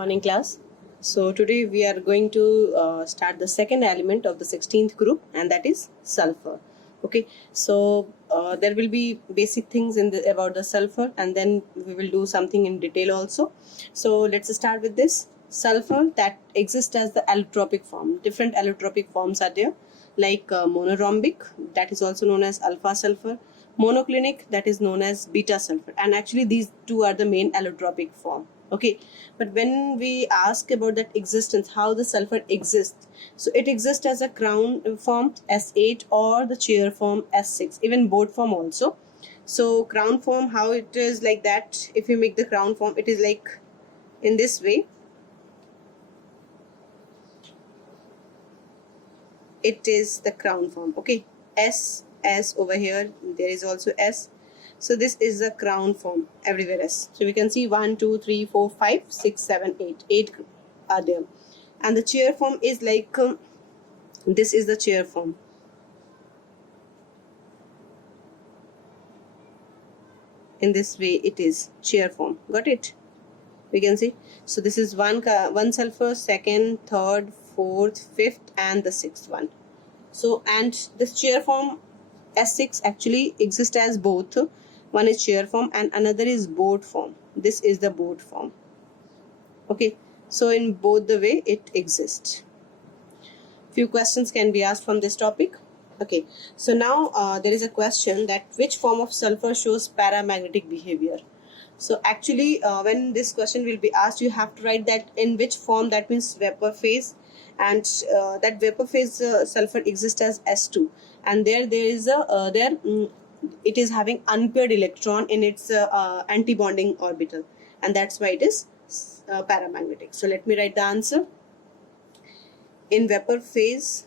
Morning class. So today we are going to start the second element of the 16th group, and that is sulfur. Okay, so there will be basic things about the sulfur, and then we will do something in detail also. So let's start with this. Sulfur that exists as the allotropic form. Different allotropic forms are there, like monorhombic, that is also known as alpha sulfur, monoclinic, that is known as beta sulfur, and actually these two are the main allotropic form. Okay, but when we ask about that existence, how the sulfur exists, so it exists as a crown form S8 or the chair form S6, even board form also. So crown form, how it is like that, if you make the crown form, it is like in this way. It is the crown form. Okay, S over here, there is also S. So this is the crown form everywhere S. So we can see 1, 2, 3, 4, 5, 6, 7, 8. 8 are there. And the chair form is like this is the chair form. In this way it is chair form. Got it? We can see. So this is one sulfur, second, third, fourth, fifth, and the sixth one. So and this chair form S6 actually exists as both. One is chair form and another is board form. This is the board form. Okay, so in both the way it exists. Few questions can be asked from this topic. Okay, so now there is a question that which form of sulfur shows paramagnetic behavior. So actually when this question will be asked, you have to write that in which form, that means vapor phase, and that vapor phase sulfur exists as S2, and there is a it is having unpaired electron in its anti-bonding orbital, and that's why it is paramagnetic. So let me write the answer. In vapor phase,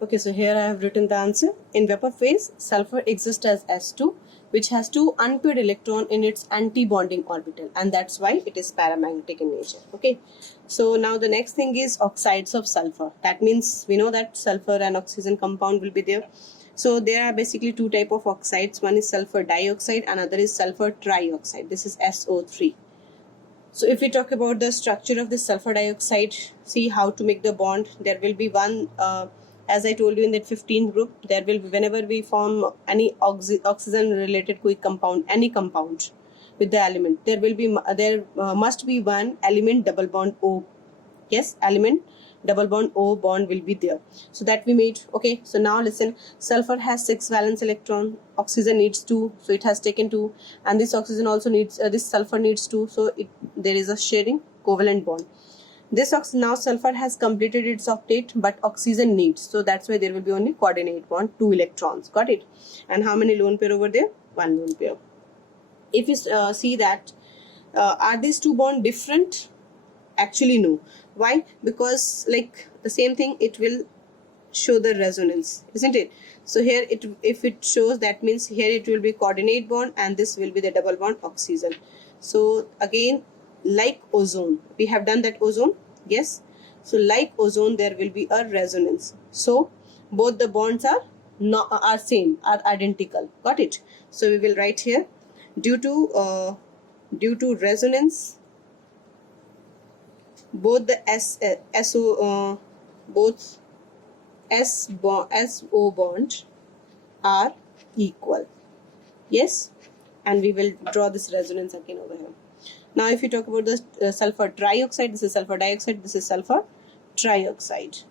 okay, so here I have written the answer. In vapor phase, sulfur exists as S2, which has two unpaired electron in its anti-bonding orbital, and that's why it is paramagnetic in nature. Okay, so now the next thing is oxides of sulfur. That means we know that sulfur and oxygen compound will be there. So there are basically two type of oxides. One is sulfur dioxide, another is sulfur trioxide. This is SO3. So if we talk about the structure of this sulfur dioxide, see how to make the bond. There will be one as I told you in that 15th group, there will be, whenever we form any oxygen related quick compound, any compound with the element, there will be must be one element double bond O. Yes, element double bond O bond will be there. So that we made. Okay, so now listen, sulfur has 6 valence electron, oxygen needs 2, so it has taken 2, and this oxygen also needs this sulfur needs 2, so there is a sharing covalent bond. This now sulfur has completed its octet, but oxygen needs, so that's why there will be only coordinate bond, 2 electrons. Got it? And how many lone pair over there? 1 lone pair. If you see that are these two bonds different? Actually no. Why? Because like the same thing, it will show the resonance, isn't it? So here if it shows, that means here it will be coordinate bond and this will be the double bond oxygen. So again, like ozone, we have done that ozone. Yes, so like ozone there will be a resonance, so both the bonds are same, are identical. Got it? So we will write here, due to resonance, both the SO bond are equal. Yes, and we will draw this resonance again over here. Now if you talk about the sulfur trioxide, this is sulfur dioxide, this is sulfur trioxide.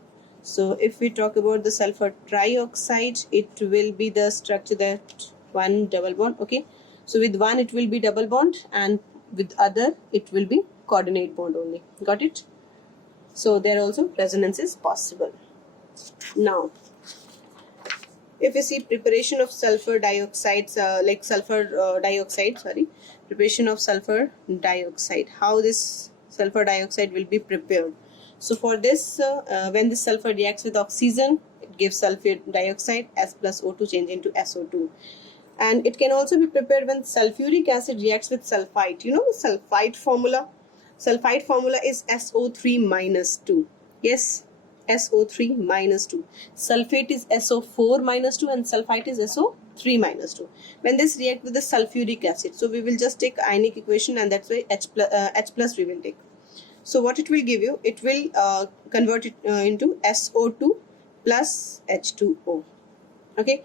So if we talk about the sulfur trioxide, it will be the structure that one double bond. Okay, so with one it will be double bond and with other it will be coordinate bond only. Got it? So there also resonance is possible. Now if you see preparation of sulfur dioxide, preparation of sulfur dioxide, how this sulfur dioxide will be prepared. So for this, when this sulfur reacts with oxygen, it gives sulfur dioxide, S plus O2 change into SO2. And it can also be prepared when sulfuric acid reacts with sulfite. You know the sulfite formula? Sulfite formula is SO3 minus 2. Yes, SO3 minus 2. Sulfate is SO4 minus 2 and sulfite is SO3 minus 2. When this react with the sulfuric acid, so we will just take ionic equation, and that's why H plus we will take. So what it will give you, it will convert it into SO2 plus H2O. Okay.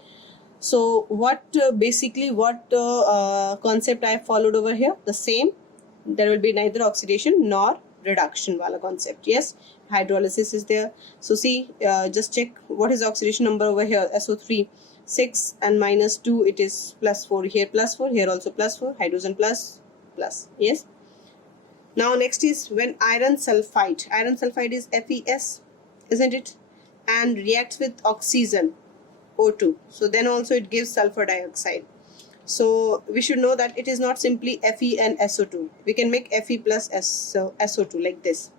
So what basically what concept I have followed over here? The same. There will be neither oxidation nor reduction wala concept. Yes, hydrolysis is there. So see, just check what is the oxidation number over here. SO3 6 and minus 2, it is plus 4 here, plus 4 here, also plus 4, hydrogen plus. Yes. Now next is when iron sulfide is FeS, isn't it, and reacts with oxygen O2, so then also it gives sulfur dioxide. So we should know that it is not simply Fe and SO2. We can make Fe plus SO2 like this.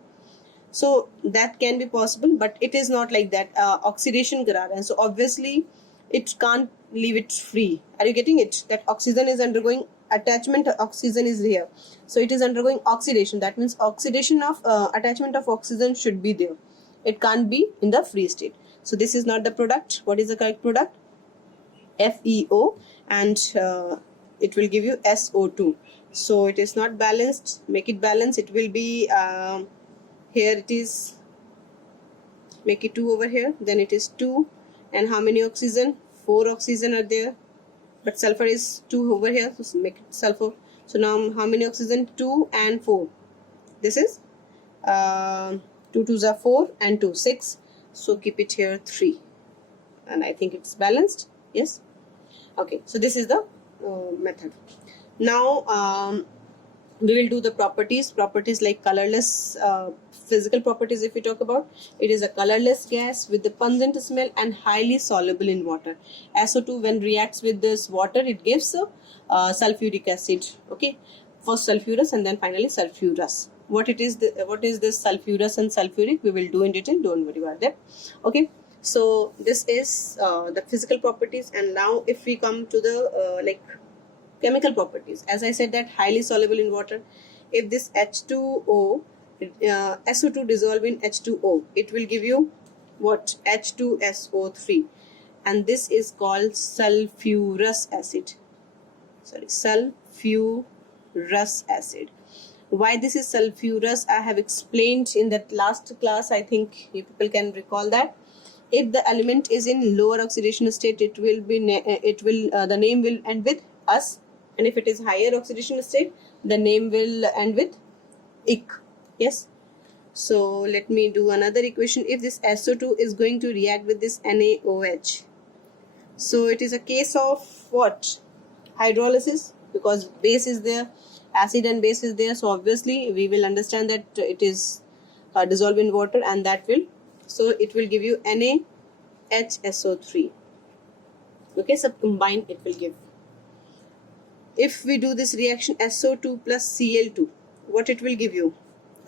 So that can be possible, but it is not like that. Oxidation kara raha hai, so obviously it can't leave it free. Are you getting it? That oxygen is undergoing attachment, oxygen is here, so it is undergoing oxidation. That means oxidation of attachment of oxygen should be there. It can't be in the free state. So this is not the product. What is the correct product? FeO, and it will give you SO2. So it is not balanced. Make it balanced. It will be here it is, make it 2 over here, then it is 2, and how many oxygen? 4 oxygen are there, but sulfur is 2 over here, so make it sulfur. So now how many oxygen? 2 and 4. This is 2 2s are 4 and 2 6, so keep it here 3, and I think it's balanced. Yes. Okay, so this is the method. Now we will do the properties like colorless, physical properties. If we talk about, it is a colorless gas with the pungent smell and highly soluble in water. SO2 when reacts with this water, it gives sulfuric acid. Okay, first sulfurous and then finally sulfurous. What is this sulfurous and sulfuric? We will do in detail, don't worry about that. Okay, so this is the physical properties. And now if we come to the like chemical properties, as I said that highly soluble in water. If this H2O, SO2 dissolve in H2O, it will give you what? H2SO3, and this is called sulphurous acid. Sorry, sulphurous acid. Why this is sulphurous, I have explained in that last class. I think you people can recall that. If the element is in lower oxidation state, it will be the name will end with us, and if it is higher oxidation state, the name will end with ik. Yes. So let me do another equation. If this SO2 is going to react with this NaOH, so it is a case of what? Hydrolysis, because base is there, acid and base is there, so obviously we will understand that it is dissolved in water, and that will, so it will give you NaHSO3. Okay, so combined it will give. If we do this reaction SO2 plus Cl2, what it will give you?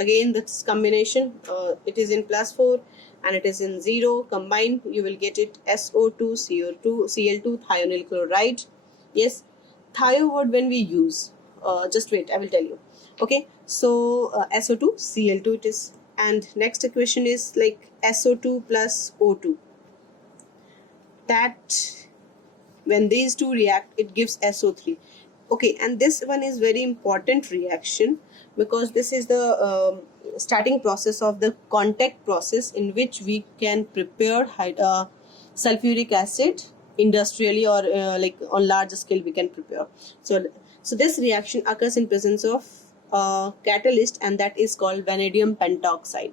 Again, this combination, it is in plus 4 and it is in 0. Combined, you will get it SO2 Cl2 thionyl chloride. Yes, thio word when we use, just wait, I will tell you. Okay, so SO2 Cl2 it is. And next equation is like SO2 plus O2. That when these two react, it gives SO3. Okay, and this one is very important reaction, because this is the starting process of the contact process in which we can prepare sulfuric acid industrially, or like on large scale we can prepare. So this reaction occurs in presence of catalyst, and that is called vanadium pentoxide.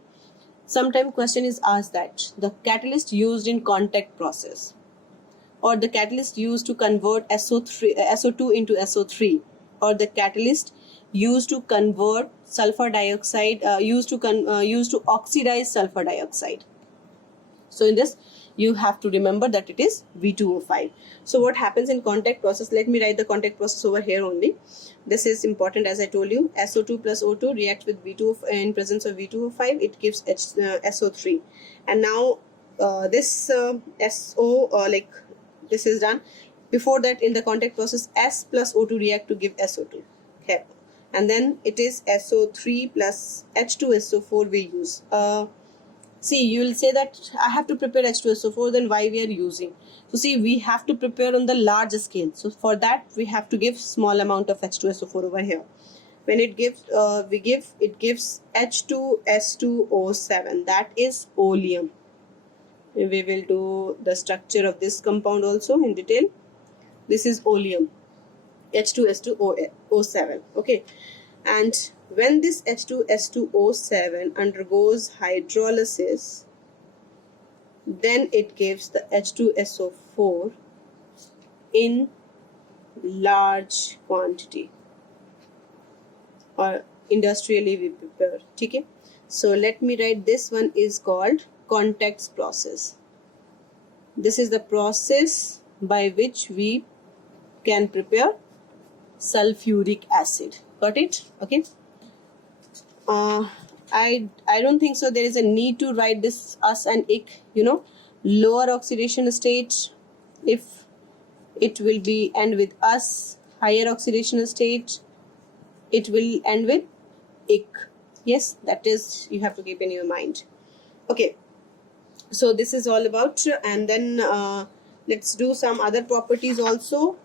Sometimes question is asked that the catalyst used in contact process, or the catalyst used to convert SO2 into SO3, or the catalyst used to convert sulfur dioxide, used to oxidize sulfur dioxide. So in this, you have to remember that it is V2O5. So what happens in contact process? Let me write the contact process over here only. This is important, as I told you. SO2 plus O2 reacts with V2 in presence of V2O5. It gives SO3. And now this SO like this is done. Before that, in the contact process, S plus O2 react to give SO2. Okay. And then it is SO3 plus H2SO4 we use. See, you will say that I have to prepare H2SO4, then why we are using? So see, we have to prepare on the large scale. So for that, we have to give small amount of H2SO4 over here. When it gives, it gives H2S2O7. That is oleum. We will do the structure of this compound also in detail. This is oleum, H2S2O7. Okay, and when this H2S2O7 undergoes hydrolysis, then it gives the H2SO4 in large quantity, or industrially we prepare. Okay, so let me write, this one is called context process. This is the process by which we can prepare sulfuric acid. Got it? Okay. I don't think so there is a need to write this us and ik. Lower oxidation state, if it will be end with us. Higher oxidation state, it will end with ik. Yes, that is, you have to keep in your mind. Okay, so this is all about, and then let's do some other properties also.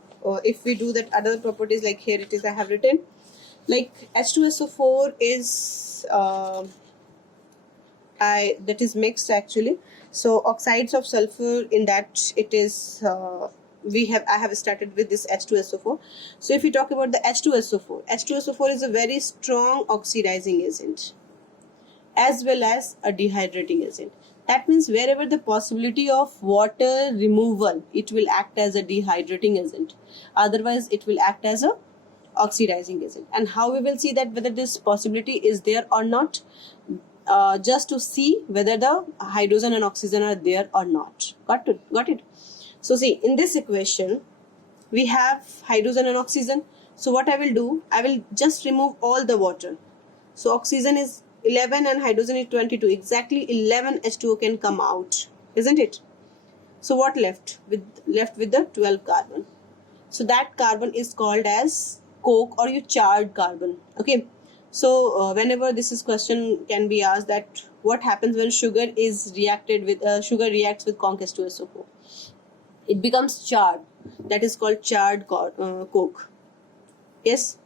If we do that other properties, like here it is, I have written, like H2SO4 is that is mixed actually. So oxides of sulfur, in that it is I have started with this H2SO4. So if we talk about the H2SO4 is a very strong oxidizing agent as well as a dehydrating agent. That means wherever the possibility of water removal, it will act as a dehydrating agent. Otherwise, it will act as a oxidizing agent. And how we will see that whether this possibility is there or not? Just to see whether the hydrogen and oxygen are there or not. Got it? So see, in this equation, we have hydrogen and oxygen. So what I will do, I will just remove all the water. So oxygen is 11 and hydrogen is 22. Exactly 11 H2O can come out, isn't it? So what left with the 12 carbon? So that carbon is called as coke, or your charred carbon. Okay. So whenever this is question can be asked, that what happens when sugar is reacted with reacts with conc H2SO4? It becomes charred. That is called charred coke. Yes.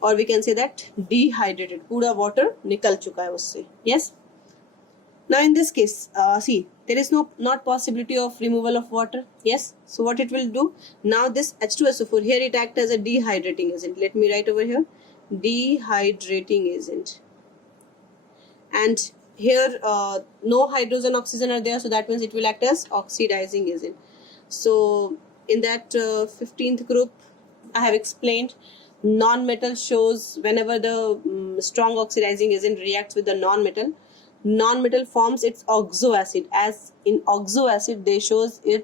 Or we can say that dehydrated. Pura water nikal chuka hai usse. Yes. Now in this case, see, there is not possibility of removal of water. Yes. So what it will do? Now this H2SO4, here it acts as a dehydrating agent. Let me write over here. Dehydrating agent. And here no hydrogen, oxygen are there. So that means it will act as oxidizing agent. So in that 15th group, I have explained, non-metal shows whenever the strong oxidizing agent reacts with the non-metal forms its oxo acid. As in oxo acid, they shows their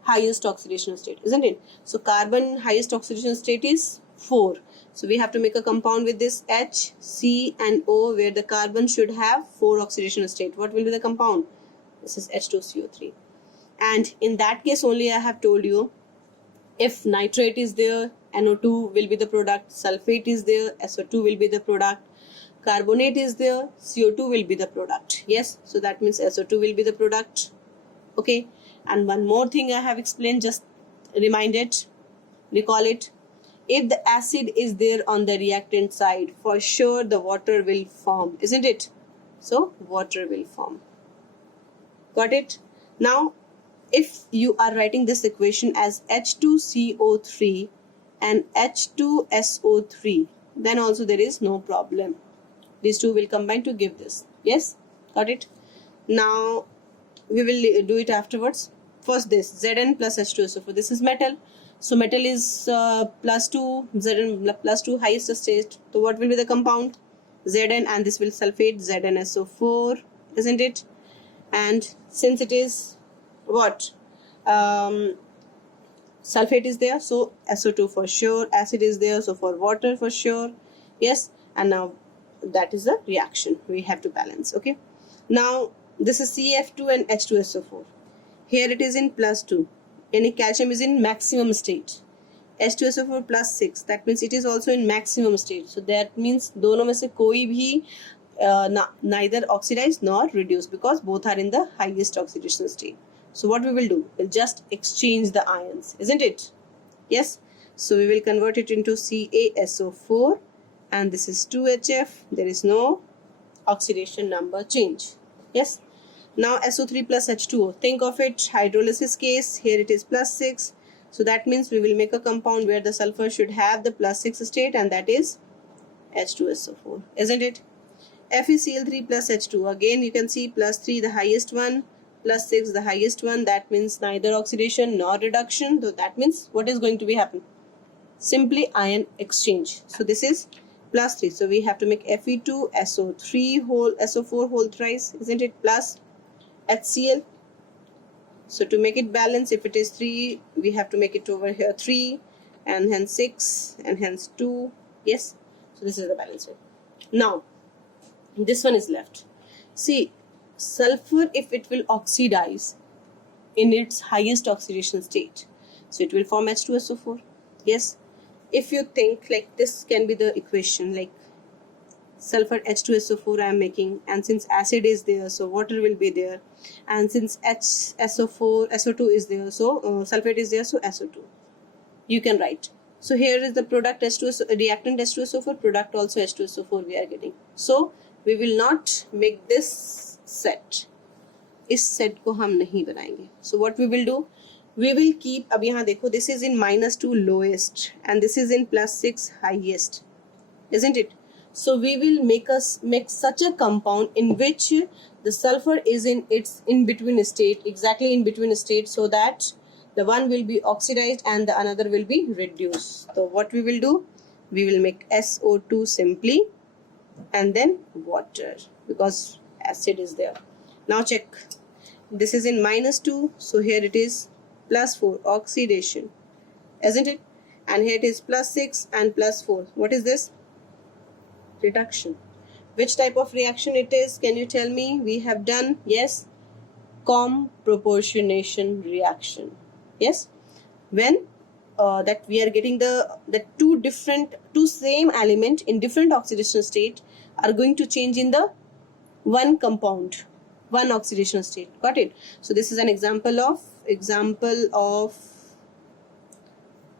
highest oxidation state, isn't it? So carbon highest oxidation state is 4. So we have to make a compound with this H, C and O, where the carbon should have 4 oxidation state. What will be the compound? This is H2CO3. And in that case only, I have told you, if nitrate is there, NO2 will be the product, sulfate is there, SO2 will be the product, carbonate is there, CO2 will be the product. Yes, so that means SO2 will be the product. Okay, and one more thing I have explained, just remind it, recall it. If the acid is there on the reactant side, for sure the water will form, isn't it? So water will form. Got it? Now, if you are writing this equation as H2CO3 and H2SO3, then also there is no problem. These two will combine to give this. Yes, got it? Now we will do it afterwards. First this Zn plus H2SO4. This is metal. So metal is plus 2, Zn plus 2 highest state. So what will be the compound? Zn, and this will sulfate, ZnSO4, isn't it? And since it is what? Sulfate is there, so SO2 for sure. Acid is there, so for water for sure. Yes, and now that is the reaction we have to balance. Okay, now this is CF2 and H2SO4. Here it is in plus 2. Any calcium is in maximum state. H2SO4 plus 6. That means it is also in maximum state. So that means दोनों में से कोई भी neither oxidized nor reduced, because both are in the highest oxidation state. So what we will do, we'll just exchange the ions, isn't it? Yes. So we will convert it into CaSO4, and this is 2HF. There is no oxidation number change. Yes. Now SO3 plus H2O. Think of it hydrolysis case. Here it is +6. So that means we will make a compound where the sulfur should have the +6 state, and that is H2SO4, isn't it? FeCl3 plus H2. Again you can see +3 the highest one, +6 the highest one. That means neither oxidation nor reduction. So that means what is going to be happen? Simply ion exchange. So this is +3. So we have to make Fe2SO4 whole thrice, isn't it? Plus HCl. So to make it balance, if it is 3, we have to make it over here 3, and hence 6, and hence 2. Yes. So this is the balance way. Now this one is left. See, sulfur, if it will oxidize in its highest oxidation state, so it will form H2SO4. Yes. If you think like this can be the equation, like sulfur H2SO4 I am making, and since acid is there, so water will be there, and since SO2 is there, so sulfate is there, so SO2 you can write. So here is the product H2SO, reactant H2SO4, product also H2SO4 we are getting. So we will not make this set. इस set को हम नहीं बनाएंगे. So what we will do, we will keep, अब यहाँ देखो, this is in -2 lowest and this is in +6 highest, isn't it? So we will make such a compound in which the sulfur is in its in between state, exactly in between state, so that the one will be oxidized and the another will be reduced. So what we will do, we will make SO2 simply and then water, because acid is there. Now check, this is in -2, so here it is +4 oxidation, isn't it? And here it is +6 and +4. What is this? Reduction. Which type of reaction it is? Can you tell me? We have done, yes, comproportionation reaction. Yes, when that we are getting the two same element in different oxidation state are going to change in the one compound, one oxidation state. Got it? So this is an example of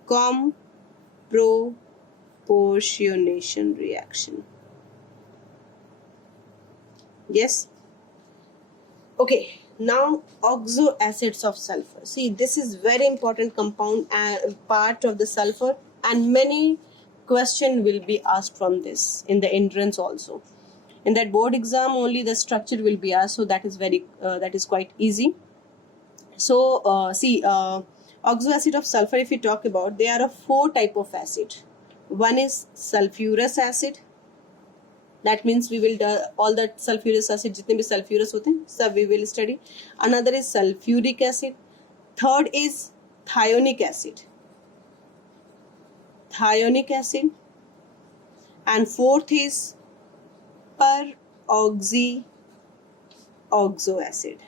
comproportionation reaction. Yes. Okay. Now oxo acids of sulfur. See, this is very important compound and part of the sulfur, and many question will be asked from this in the entrance also. In that board exam only the structure will be asked, so that is quite easy. So see, oxo acid of sulfur, if we talk about, there are 4 type of acid. One is sulphurous acid. That means we will do all the sulphurous acid, जितने भी sulphurous होते हैं सब we will study. Another is sulfuric acid. Third is thionic acid. And fourth is peroxy-oxo acid.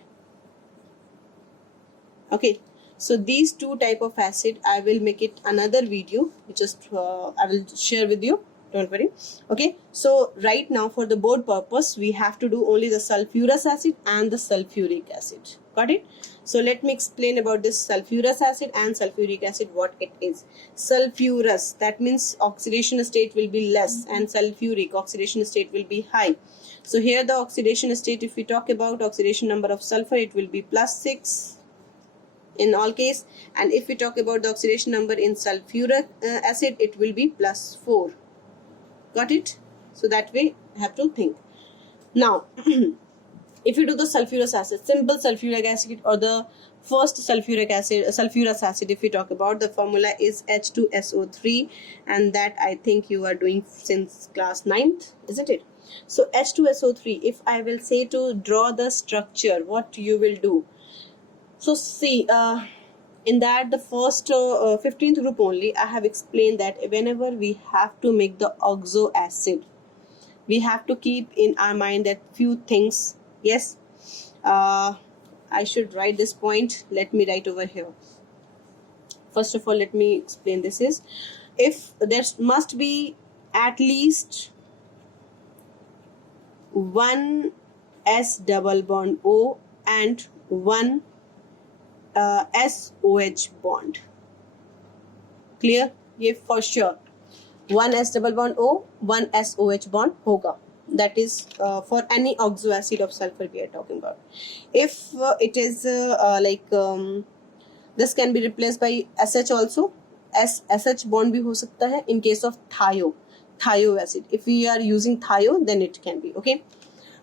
Okay, so these 2 type of acid, I will make it another video, just I will share with you. Don't worry. Okay, so right now for the board purpose, we have to do only the sulphurous acid and the sulfuric acid. Got it? So let me explain about this sulphurous acid and sulfuric acid, what it is. Sulphurous, that means oxidation state will be less, and sulfuric, oxidation state will be high. So here the oxidation state, if we talk about oxidation number of sulfur, it will be +6 in all case, and if we talk about the oxidation number in sulfuric acid, it will be +4. Got it? So that way I have to think. Now if you do the sulphurous acid, simple sulfuric acid, or the first sulphurous acid, if we talk about, the formula is H2SO3, and that I think you are doing since class 9th, isn't it? So H2SO3, if I will say to draw the structure, what you will do? So see, in that the first 15th group only, I have explained that whenever we have to make the oxo acid, we have to keep in our mind that few things. Yes, I should write this point. Let me write over here. First of all, let me explain this is, if there must be at least one S double bond O and one SOH bond. Clear? ये for sure. One S double bond O, one SOH bond होगा. That is for any oxo acid of sulfur we are talking about. If it is this can be replaced by SH also. SH bond भी हो सकता है in case of thio acid. If we are using thio, then it can be. Okay.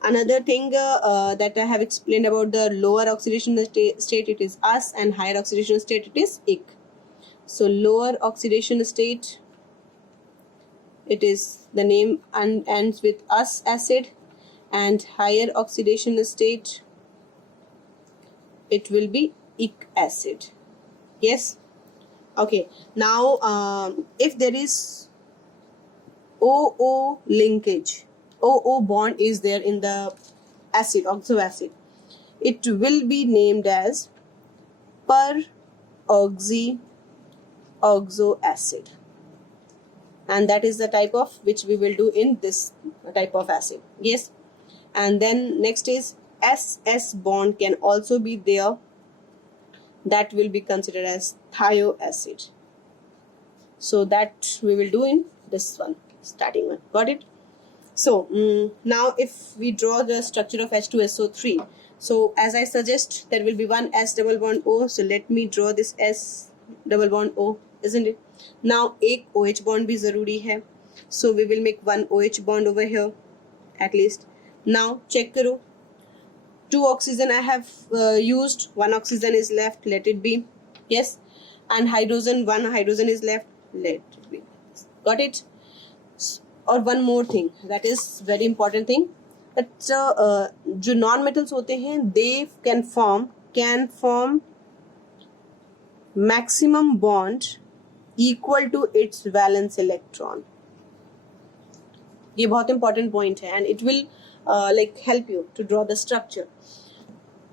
Another thing that I have explained about the lower oxidation state, it is us, and higher oxidation state, it is ik. So lower oxidation state, it is the name and ends with us acid, and higher oxidation state, it will be ik acid. Yes. Okay. Now if there is OO linkage, OO bond is there in the acid, oxo acid, it will be named as per-oxy oxo acid, and that is the type of which we will do in this type of acid. Yes. And then next is SS bond can also be there, that will be considered as thio acid. So that we will do in this one, starting one. Got it? So now if we draw the structure of H2SO3, so as I suggest, there will be one S double bond O. So let me draw this S double bond O, isn't it? Now एक OH bond भी जरूरी है, so we will make one OH bond over here at least. Now check करो, 2 oxygen I have used, 1 oxygen is left, let it be. Yes. And hydrogen, 1 hydrogen is left, let it be. Got it? और one more thing, that is very important thing, that जो non metals होते हैं, they can form maximum bond equal to its valence electron. ये बहुत important point है, and it will help you to draw the structure.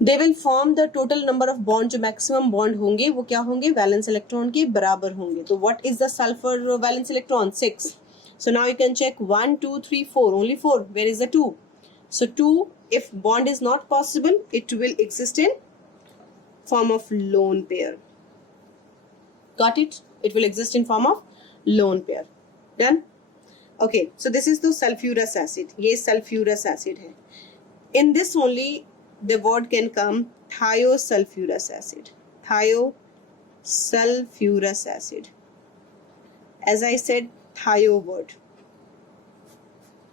They will form the total number of bond, जो maximum bond होंगे वो क्या होंगे, valence electron के बराबर होंगे. तो what is the sulfur valence electron? 6. So now you can check 1, 2, 3, 4. Only 4. Where is the 2? So 2, if bond is not possible, it will exist in form of lone pair. Got it? It will exist in form of lone pair. Done? Okay. So this is the sulphurous acid. ये sulphurous acid है. In this only the word can come thiosulphurous acid. Thiosulphurous acid. As I said, thio word.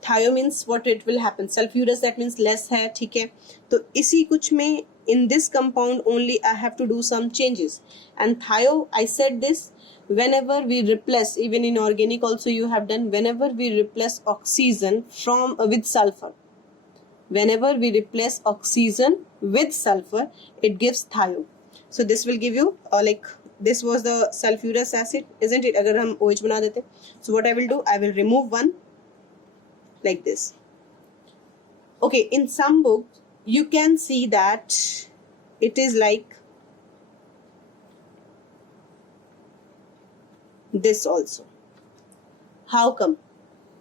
Thio means what it will happen. Sulphurous, that means less है, ठीक है. तो इसी कुछ में in this compound only I have to do some changes. And thio, I said this, whenever we replace, even in organic also you have done, whenever we replace oxygen with sulfur. Whenever we replace oxygen with sulfur, it gives thio. So this will give you this was the sulphurous acid, isn't it? अगर हम OH बना देते. So what I will do, I will remove one like this. Okay, in some books you can see that it is like this also. How come?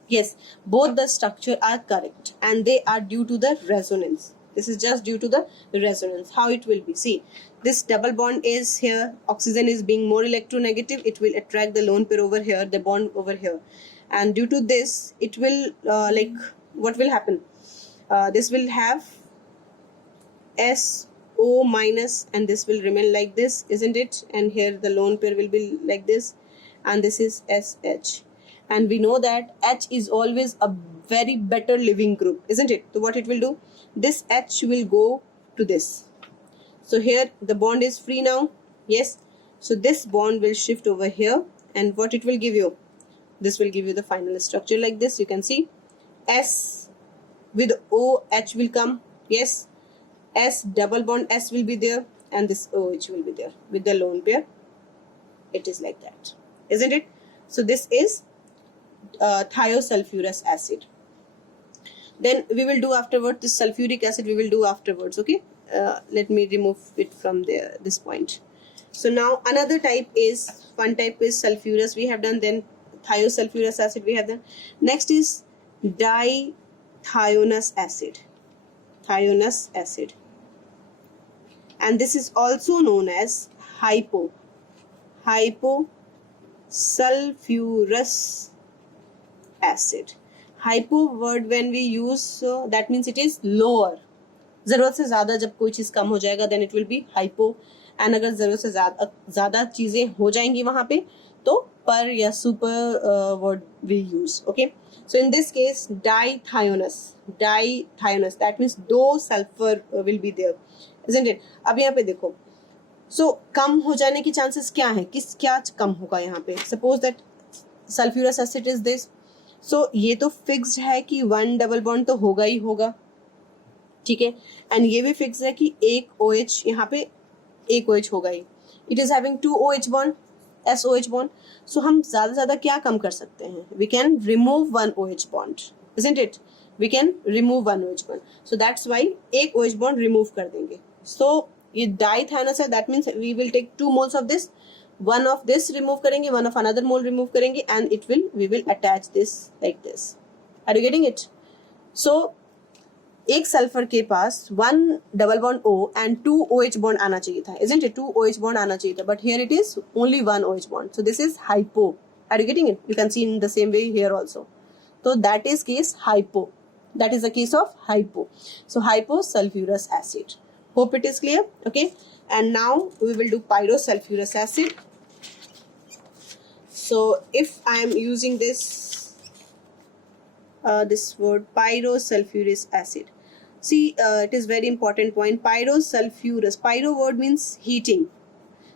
Yes, both the structure are correct and they are due to the resonance. This is just due to the resonance. How it will be? See, this double bond is here. Oxygen is being more electronegative. It will attract the lone pair over here, the bond over here. And due to this, it will what will happen? This will have SO minus and this will remain like this, isn't it? And here the lone pair will be like this. And this is SH. And we know that H is always a very better living group, isn't it? So what it will do? This H will go to this. So here the bond is free now. Yes. So this bond will shift over here. And what it will give you? This will give you the final structure like this. You can see S with OH will come. Yes. S double bond S will be there. And this OH will be there with the lone pair. It is like that, isn't it? So this is thiosulphurous acid. Then we will do afterwards this sulfuric acid. We will do afterwards. Okay. Let me remove it from there. This point. So now another type is, one type is sulfurous. We have done. Then thiosulphurous acid we have done. Next is thionous acid. Thionous acid. And this is also known as hyposulphurous acid. Hypo word when we use, that means it is lower. जरूरत से ज़्यादा जब कोई चीज़ कम हो जाएगा then it will be hypo. And अगर ज़रूरत से ज़्यादा चीज़ें हो जाएंगी वहाँ पे तो per या super word we use. Okay. So in this case dithionous, that means दो sulfur will be there, isn't it? अब यहाँ पे देखो, so कम हो जाने की chances क्या है, क्या कम होगा यहाँ पे? Suppose that sulphurous acid is this, so ये तो fixed है कि one double bond तो होगा ही होगा, ठीक है, and ये भी fixed है कि एक OH यहाँ पे एक OH होगा ही. It is having two OH bond, SOH bond. So हम ज़्यादा क्या कम कर सकते हैं? We can remove one OH bond, isn't it? We can remove one OH bond. So that's why एक OH bond remove कर देंगे. So ये dithionous है, that means we will take 2 moles of this, one of this remove करेंगे, one of another mole remove करेंगे, and we will attach this like this. Are you getting it? So एक sulphur के पास one double bond O and 2 OH bond आना चाहिए था, isn't it? 2 OH bond आना चाहिए था, but here it is only 1 OH bond. So this is hypo. Are you getting it? You can see in the same way here also. So that is case hypo. That is the case of hypo. So hyposulphurous acid. Hope it is clear. Okay. And now we will do pyrosulphurous acid. So if I am using this word pyrosulphurous acid. See, it is very important point. Pyrosulphurous. Pyro word means heating.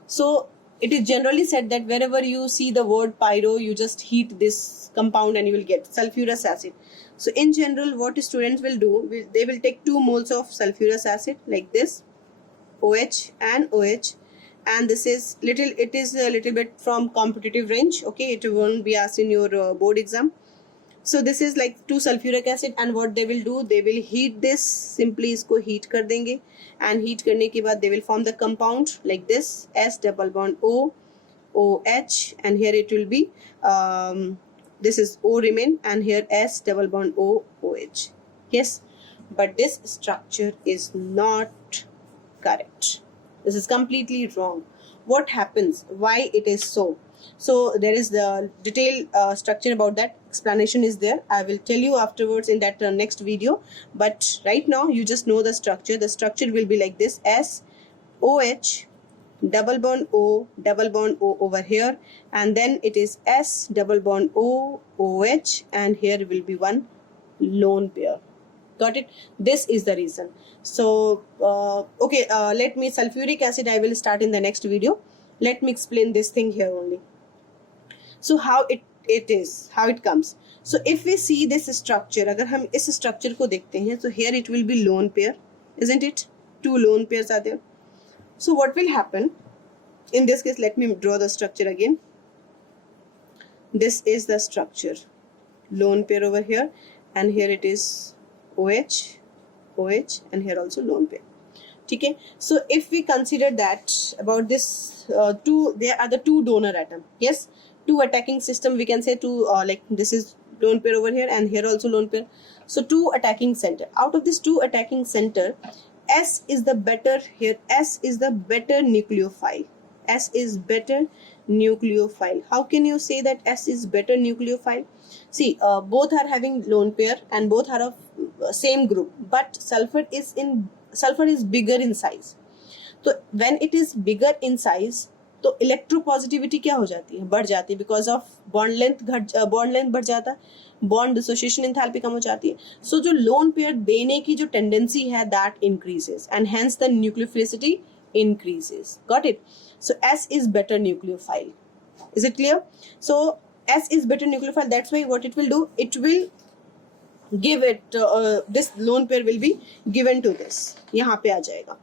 So it is generally said that wherever you see the word pyro, you just heat this compound and you will get sulphurous acid. So in general, what students will do, they will take 2 moles of sulphurous acid like this, OH and OH, and this is it is a little bit from competitive range. Okay, it won't be asked in your board exam. So this is like 2 sulfuric acid, and what they will do, they will heat this, simply इसको heat कर देंगे, and heat करने के बाद they will form the compound like this, S double bond O, OH, and here it will be this is O remain, and here S double bond O, OH. Yes, but this structure is not correct. This is completely wrong. What happens? Why it is so? So there is the detailed structure about that. Explanation is there. I will tell you afterwards in that next video. But right now you just know the structure. The structure will be like this: S, OH, double bond O over here, and then it is S double bond O, OH, and here will be one lone pair. Got it? This is the reason. So okay, let me sulfuric acid I will start in the next video. Let me explain this thing here only. So how it is, how it comes. So if we see this structure, अगर हम इस structure को देखते हैं, so here it will be lone pair, isn't it? 2 lone pairs are there. So what will happen? In this case, let me draw the structure again. This is the structure. Lone pair over here, and here it is OH, OH, and here also lone pair. Okay. So if we consider that about this there are the 2 donor atom. Yes, 2 attacking system, we can say 2 like this is lone pair over here, and here also lone pair. So 2 attacking center. Out of this 2 attacking center, S is the better here. S is the better nucleophile. S is better nucleophile. How can you say that S is better nucleophile? See, both are having lone pair and both are of same group, but sulfur is bigger in size. So when it is bigger in size, तो electropositivity क्या हो जाती है, बढ़ जाती है, because of bond length बढ़ जाता है, बॉन्ड डिसोसिएशन एंथैल्पी कम हो जाती है. सो जो लोन पेयर देने की जो टेंडेंसी है that increases, and hence the nucleophilicity increases. Got it? So S is better nucleophile. Is it clear? So S is better nucleophile. That's why what it will do, it will give it this lone pair will be given to this. यहाँ पे आ जाएगा.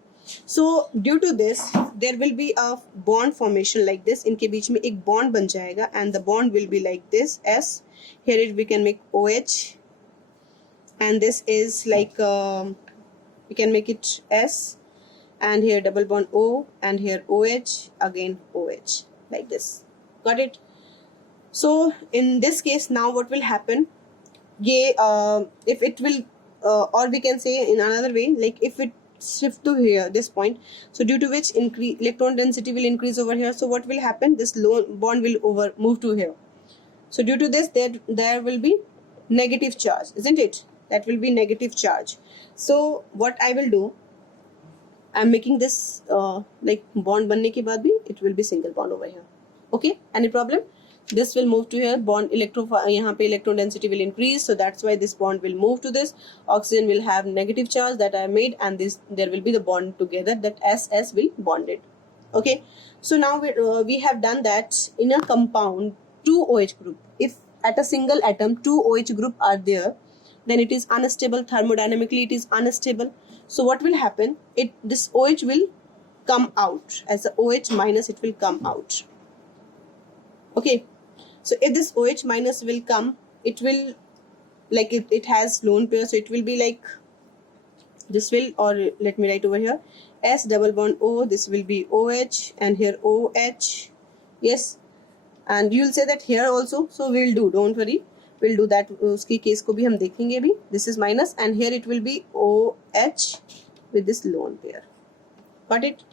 So due to this there will be a bond formation like this. इनके बीच में एक bond बन जाएगा, and the bond will be like this S. Here we can make OH, and this is like we can make it S, and here double bond O, and here OH, again OH, like this. Got it? So in this case now what will happen, ये if it will or we can say in another way, like if it shift to here, this point, so due to which electron density will increase over here. So what will happen, this lone bond will move to here. So due to this, there will be negative charge, isn't it? That will be negative charge. So what I will do, I'm making this like bond बनने के बाद भी it will be single bond over here. Okay, any problem? This will move to here, bond यहाँ पे electron density will increase, so that's why this bond will move to this. Oxygen will have negative charge that I made, and this there will be the bond together, that SS will bond it. Okay, so now we have done that in a compound 2 OH group. If at a single atom 2 OH group are there, then it is unstable, thermodynamically it is unstable. So what will happen, this OH will come out as a OH minus, it will come out. Okay, so if this OH minus will come, it will, like it has lone pair, so it will be like this will, or let me write over here, S double bond O, this will be OH, and here OH. Yes, and you will say that here also, so we'll do, don't worry, we'll do that. उसकी case को भी हम देखेंगे भी. This is minus, and here it will be OH with this lone pair. Got it?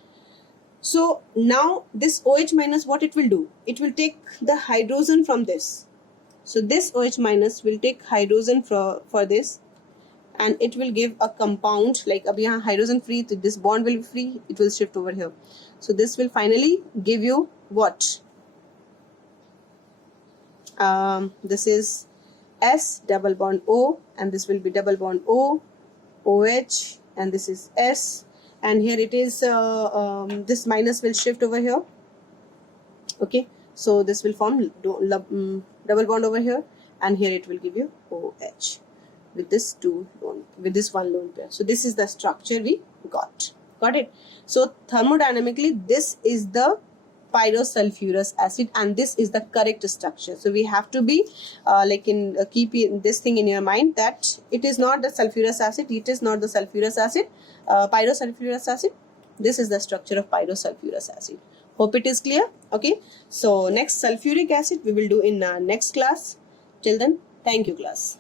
So now this OH minus, what it will do? It will take the hydrogen from this. So this OH minus will take hydrogen for this, and it will give a compound, like अब यहाँ hydrogen free, so this bond will be free, it will shift over here. So this will finally give you what? This is S double bond O, and this will be double bond O, OH, and this is S, and here it is this minus will shift over here. Okay, so this will form double bond over here, and here it will give you OH with this one lone pair. So this is the structure we got it. So thermodynamically this is the pyrosulfurous acid, and this is the correct structure. So we have to be keep this thing in your mind, that it is not the sulfurous acid, it is not the sulfurous acid, pyrosulfurous acid. This is the structure of pyrosulfurous acid. Hope it is clear. Okay, so next sulfuric acid we will do in next class. Till then, thank you class.